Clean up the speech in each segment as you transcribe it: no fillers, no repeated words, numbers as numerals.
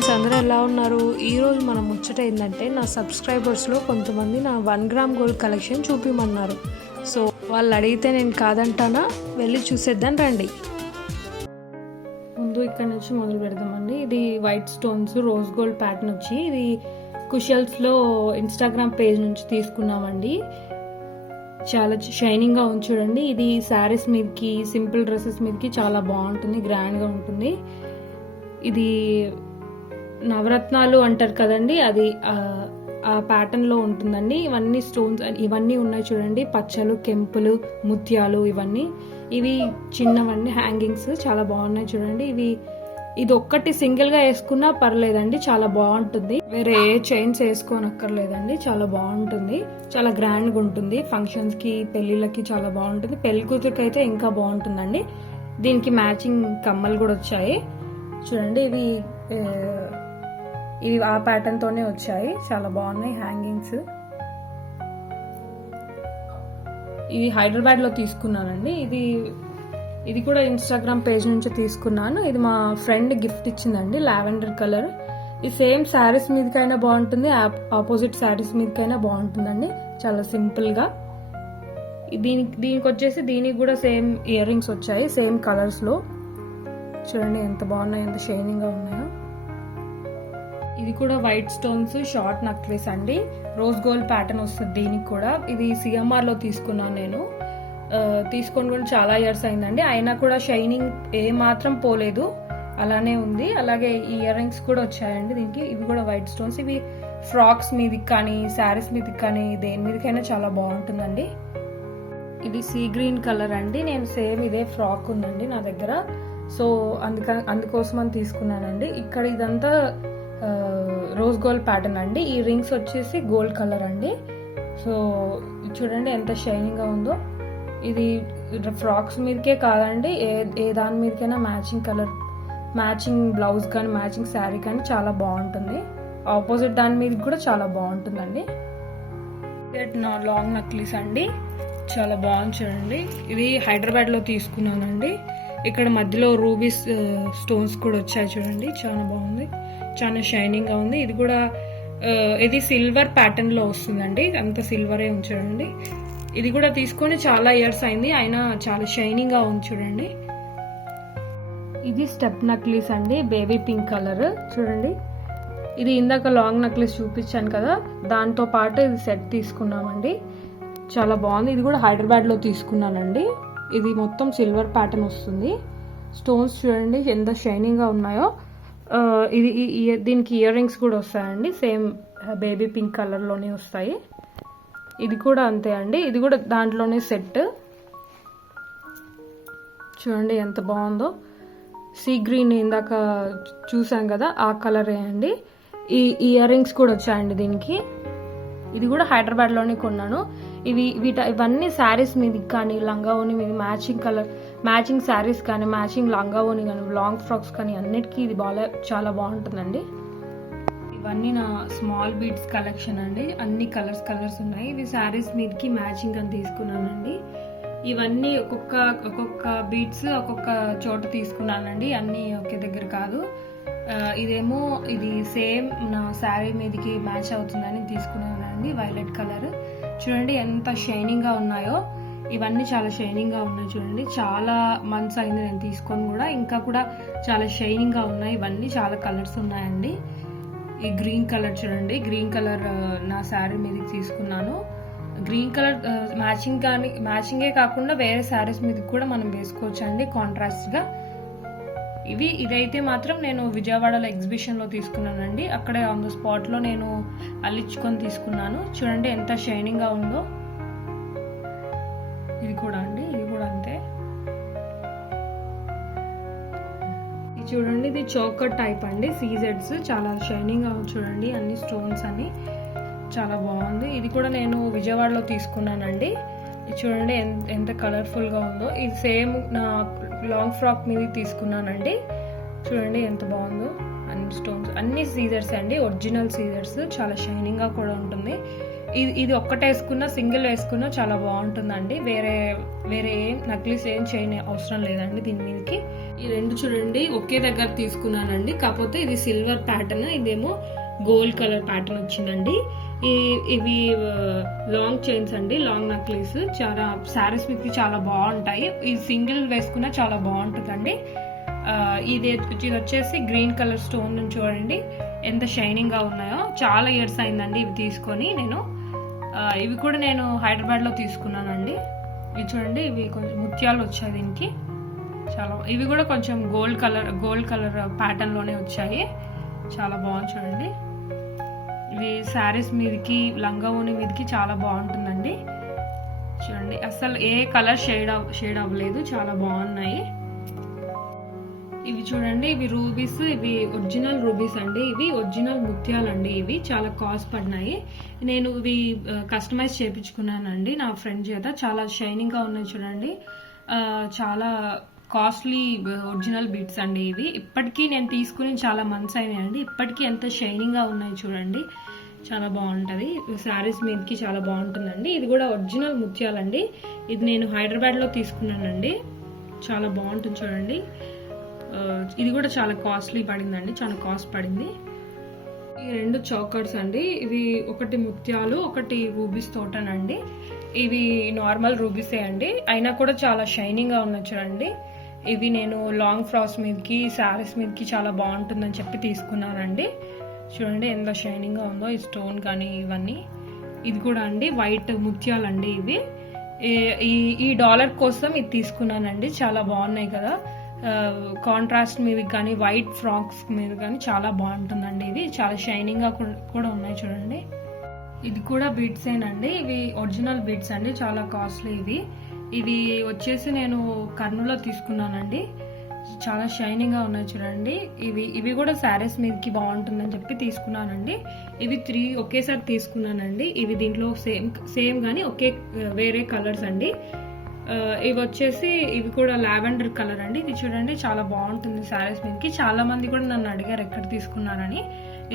Friends, అందరూ ఎలా ఉన్నారు? ఈరోజు మన ముచ్చట ఏంటంటే, నా సబ్స్క్రైబర్స్లో కొంతమంది నా 1 గ్రామ్ గోల్డ్ కలెక్షన్ చూపిమన్నారు. సో వాళ్ళు అడిగితే నేను కాదంటానా? వెళ్ళి చూసేద్దాం రండి. ముందు ఇక్కడ నుంచి మొదలు పెడదామండి. ఇది white stones rose gold pattern వచ్చి, ఇది కుషల్స్లో ఇన్స్టాగ్రామ్ పేజ్ నుంచి తీసుకున్నామండి. చాలా షైనింగ్గా ఉంది చూడండి. ఇది శారీస్ మీదకి, సింపుల్ డ్రెస్సెస్ మీదకి చాలా బాగుంటుంది, గ్రాండ్గా ఉంటుంది. ఇది నవరత్నాలు అంటారు కదండి, అది ఆ ప్యాటర్న్లో ఉంటుందండి. ఇవన్నీ స్టోన్స్ ఇవన్నీ ఉన్నాయి చూడండి, పచ్చలు, కెంపులు, ముత్యాలు, ఇవి చిన్నవన్నీ హ్యాంగింగ్స్ చాలా బాగున్నాయి చూడండి. ఇది ఒక్కటి సింగిల్గా వేసుకున్నా పర్లేదండి, చాలా బాగుంటుంది. వేరే ఏ చైన్స్ వేసుకోనక్కర్లేదండి, చాలా బాగుంటుంది, చాలా గ్రాండ్గా ఉంటుంది. ఫంక్షన్స్కి, పెళ్ళిళ్ళకి చాలా బాగుంటుంది. పెళ్లి కూతురికి అయితే ఇంకా బాగుంటుందండి. దీనికి మ్యాచింగ్ కమ్మలు కూడా వచ్చాయి చూడండి. ఇవి ఆ ప్యాటర్న్ తోనే వచ్చాయి, చాలా బాగున్నాయి హ్యాంగింగ్స్. ఇది హైదరాబాద్ లో తీసుకున్నానండి. ఇది కూడా ఇన్స్టాగ్రామ్ పేజ్ నుంచి తీసుకున్నాను. ఇది మా ఫ్రెండ్ గిఫ్ట్ ఇచ్చిందండి, లావెండర్ కలర్. ఈ సేమ్ శారీస్ మీదకైనా బాగుంటుంది, ఆపోజిట్ శారీస్ మీదకైనా బాగుంటుందండి, చాలా సింపుల్ గా. దీనికి వచ్చేసి దీనికి కూడా సేమ్ ఇయర్ రింగ్స్ వచ్చాయి, సేమ్ కలర్స్ లో. చూడండి ఎంత బాగున్నాయి, ఎంత షైనింగ్ గా ఉన్నాయో. ఇది కూడా వైట్ స్టోన్స్ షార్ట్ నెక్లెస్ అండి, రోజ్ గోల్డ్ ప్యాటర్న్ వస్తుంది దీనికి కూడా. ఇది సిఎంఆర్ లో తీసుకున్నాను నేను. తీసుకొని కూడా చాలా ఇయర్స్ అయిందండి, అయినా కూడా షైనింగ్ ఏ మాత్రం పోలేదు, అలానే ఉంది. అలాగే ఇయర్ రింగ్స్ కూడా వచ్చాయండి దీనికి. ఇవి కూడా వైట్ స్టోన్స్. ఇవి ఫ్రాక్స్ మీదకి కానీ, శారీస్ మీదకి కానీ, దేని మీదకైనా చాలా బాగుంటుందండి. ఇది సీ గ్రీన్ కలర్ అండి. నేను సేమ్ ఇదే ఫ్రాక్ ఉందండి నా దగ్గర, సో అందుకోసం అని తీసుకున్నానండి. ఇక్కడ ఇదంతా రోజ్ గోల్డ్ ప్యాటర్న్ అండి. ఈ రింగ్స్ వచ్చేసి గోల్డ్ కలర్ అండి. సో చూడండి ఎంత షైనింగ్గా ఉందో. ఇది ఫ్రాక్స్ మీదకే కాదండి, ఏ దాని మీదకైనా మ్యాచింగ్ కలర్, మ్యాచింగ్ బ్లౌజ్ కానీ, మ్యాచింగ్ శారీ కానీ చాలా బాగుంటుంది. ఆపోజిట్ దాని మీద కూడా చాలా బాగుంటుందండి. నా లాంగ్ నెక్లెస్ అండి, చాలా బాగుంది చూడండి. ఇది హైదరాబాద్ లో తీసుకున్నానండి. ఇక్కడ మధ్యలో రూబీస్ స్టోన్స్ కూడా వచ్చాయి చూడండి, చాలా బాగుంది, చాలా షైనింగ్ గా ఉంది. ఇది కూడా ఇది సిల్వర్ ప్యాటర్న్ లో వస్తుందండి, అంత సిల్వరే ఉంది చూడండి. ఇది కూడా తీసుకొని చాలా ఇయర్స్ అయింది, అయినా చాలా షైనింగ్ గా ఉంది చూడండి. ఇది స్టెప్ నెక్లెస్ అండి, బేబీ పింక్ కలర్ చూడండి. ఇది ఇందాక లాంగ్ నెక్లెస్ చూపించాను కదా, దాంతో పాటు ఇది సెట్ తీసుకున్నామండి, చాలా బాగుంది. ఇది కూడా హైదరాబాద్ లో తీసుకున్నానండి. ఇది మొత్తం సిల్వర్ ప్యాటర్న్ వస్తుంది. స్టోన్స్ చూడండి ఎంత షైనింగ్ గా ఉన్నాయో. దీనికి ఇయర్ రింగ్స్ కూడా వస్తాయండి, సేమ్ బేబీ పింక్ కలర్ లోనే వస్తాయి. ఇది కూడా అంతే అండి, ఇది కూడా దాంట్లోనే సెట్. చూడండి ఎంత బాగుందో. సీ గ్రీన్ ఇందాక చూసాం కదా, ఆ కలరే అండి. ఈ ఇయర్ రింగ్స్ కూడా వచ్చాయండి దీనికి. ఇది కూడా హైదరాబాద్ లోనే కొన్నాను. ఇవన్నీ శారీస్ మీదకి కానీ, లంగా ఓని మీద మ్యాచింగ్ కలర్, మ్యాచింగ్ శారీస్ కానీ, మ్యాచింగ్ లంగా ఓని కానీ, లాంగ్ ఫ్రాక్స్ కానీ అన్నిటికీ ఇది చాలా బాగుంటుందండి. ఇవన్నీ నా స్మాల్ బీడ్స్ కలెక్షన్ అండి, అన్ని కలర్స్ ఉన్నాయి. ఇవి శారీస్ మీదకి మ్యాచింగ్ అని తీసుకున్నానండి. ఇవన్నీ ఒక్కొక్క బీడ్స్ ఒక్కొక్క చోట తీసుకున్నానండి, అన్ని ఒకే దగ్గర కాదు. ఇదేమో ఇది సేమ్ నా శారీ మీదకి మ్యాచ్ అవుతుందని తీసుకున్నానండి, వైలెట్ కలర్. చూడండి ఎంత షైనింగ్ గా ఉన్నాయో. ఇవన్నీ చాలా షైనింగ్ గా ఉన్నాయి చూడండి, చాలా మంత్స్ అయింది నేను తీసుకొని కూడా, ఇంకా కూడా చాలా షైనింగ్ గా ఉన్నాయి. ఇవన్నీ చాలా కలర్స్ ఉన్నాయండి. ఈ గ్రీన్ కలర్ చూడండి, గ్రీన్ కలర్ నా శారీ మీదకి తీసుకున్నాను. గ్రీన్ కలర్ మ్యాచింగే కాకుండా వేరే శారీస్ మీదకి కూడా మనం వేసుకోవచ్చు అండి, కాంట్రాస్ట్ గా. ఇదైతే మాత్రం నేను విజయవాడలో ఎగ్జిబిషన్ లో తీసుకున్నానండి, అక్కడే ఆన్ ద స్పాట్ లో నేను అల్లించుకొని తీసుకున్నాను. చూడండి ఎంత షైనింగ్ గా ఉందో. ఇది కూడా అండి, ఇది కూడా అంతే. ఇది చూడండి, ఇది చోకర్ టైప్ అండి, సీజెడ్స్, చాలా షైనింగ్ గా ఉంది చూడండి, అన్ని స్టోన్స్ అని చాలా బాగుంది. ఇది కూడా నేను విజయవాడలో తీసుకున్నానండి. చూడండి ఎంత కలర్ఫుల్ గా ఉందో. ఇది సేమ్ నా లాంగ్ ఫ్రాక్ మీద తీసుకున్నానండి. చూడండి ఎంత బాగుందో. అన్ని స్టోన్స్, అన్ని సీజర్స్ అండి, ఒరిజినల్ సీజర్స్, చాలా షైనింగ్ గా కూడా ఉంటుంది. ఇది ఒక్కటే వేసుకున్నా, సింగిల్ వేసుకున్నా చాలా బాగుంటుందండి. వేరే ఏం నక్లీస్ ఏం చేయని అవసరం లేదండి దీని మీదకి. ఈ రెండు చూడండి ఒకే దగ్గర తీసుకున్నానండి, కాకపోతే ఇది సిల్వర్ ప్యాటర్న్, ఇదేమో గోల్డ్ కలర్ ప్యాటర్న్ వచ్చిందండి. ఇవి లాంగ్ చైన్స్ అండి, లాంగ్ నక్లీస్. చాలా శారీస్ మీకు చాలా బాగుంటాయి. ఈ సింగిల్ వేసుకున్నా చాలా బాగుంటుందండి. ఇది వచ్చేసి గ్రీన్ కలర్ స్టోన్ నుంచి చూడండి ఎంత షైనింగ్ గా ఉన్నాయో. చాలా ఇయర్స్ అయిందండి ఇవి తీసుకొని నేను. ఇవి కూడా నేను హైదరాబాద్లో తీసుకున్నానండి. ఇవి చూడండి, ఇవి కొంచెం ముత్యాలు వచ్చాయి దీనికి. చాలా ఇవి కూడా కొంచెం గోల్డ్ కలర్ ప్యాటర్న్ లోనే వచ్చాయి. చాలా బాగుంది చూడండి. ఇవి శారీస్ మీదకి, లంగా ఓని మీదకి చాలా బాగుంటుందండి. చూడండి అసలు ఏ కలర్ షేడ్ అవ్వలేదు, చాలా బాగున్నాయి. ఇవి చూడండి, ఇవి రూబీస్, ఇవి ఒరిజినల్ రూబీస్ అండి. ఇవి ఒరిజినల్ ముత్యాలండి. ఇవి చాలా కాస్ట్ పడినాయి. నేను ఇవి కస్టమైజ్ చేయించుకున్నానండి నా ఫ్రెండ్ చేత. చాలా షైనింగ్ గా ఉన్నాయి చూడండి. చాలా కాస్ట్లీ ఒరిజినల్ బీట్స్ అండి ఇవి. ఇప్పటికీ నేను తీసుకుని చాలా మంత్స్ అయినాయండి. ఇప్పటికీ ఎంత షైనింగ్ గా ఉన్నాయి చూడండి. చాలా బాగుంటది, శారీస్ మీదకి చాలా బాగుంటుందండి. ఇది కూడా ఒరిజినల్ ముత్యాలండి. ఇది నేను హైదరాబాద్ లో తీసుకున్నానండి. చాలా బాగుంటుంది చూడండి. ఇది కూడా చాలా కాస్ట్లీ పడిందండి, చాలా కాస్ట్ పడింది. ఈ రెండు చౌకర్స్ అండి. ఇవి ఒకటి ముత్యాలు, ఒకటి రూబీస్ తోటనండి. ఇవి నార్మల్ రూబీసే అండి, అయినా కూడా చాలా షైనింగ్ గా ఉన్నాయి చూడండి. ఇవి నేను లాంగ్ ఫ్రాక్స్ మీదకి, శారీస్ మీదకి చాలా బాగుంటుందని చెప్పి తీసుకున్నానండి. చూడండి ఎంత షైనింగ్ గా ఉందో ఈ స్టోన్ కానీ ఇవన్నీ. ఇది కూడా అండి వైట్ ముత్యాలండి ఇవి. ఈ డాలర్ కోసం ఇది తీసుకున్నానండి. చాలా బాగున్నాయి కదా, కాంట్రాస్ట్ మీద కానీ వైట్ ఫ్రాక్స్ మీద కానీ చాలా బాగుంటుందండి. ఇవి చాలా షైనింగ్ గా కూడా ఉన్నాయి చూడండి. ఇది కూడా బీడ్స్ ఏనండి. ఇవి ఒరిజినల్ బీడ్స్ అండి, చాలా కాస్ట్లీ ఇవి వచ్చేసి నేను కర్నూలులో తీసుకున్నానండి. చాలా షైనింగ్ గా ఉన్నాయి చూడండి. ఇవి కూడా శారీస్ మీదకి బాగుంటుందని చెప్పి తీసుకున్నానండి. ఇవి 3 ఒకేసారి తీసుకున్నానండి. ఇవి దీంట్లో సేమ్ కానీ వేరే కలర్స్ అండి. ఇవి వచ్చేసి ఇవి కూడా లావెండర్ కలర్ అండి. ఇది చూడండి చాలా బాగుంటుంది శారీస్ మీదకి. చాలా మంది కూడా నన్ను అడిగారు ఎక్కడ తీసుకున్నారని.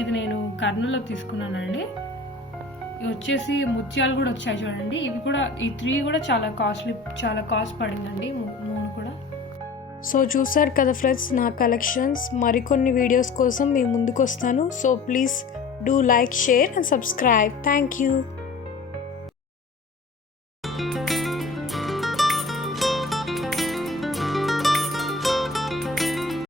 ఇది నేను కర్నూలులో తీసుకున్నానండి. ఇవి వచ్చేసి ముత్యాలు కూడా వచ్చాయి చూడండి. ఇవి కూడా ఈ 3 కూడా చాలా కాస్ట్ పడిందండి, 3 కూడా. సో చూసారు కదా ఫ్రెండ్స్ నా కలెక్షన్స్. మరికొన్ని వీడియోస్ కోసం మీ ముందుకు వస్తాను. So please do like, share and subscribe. Thank you.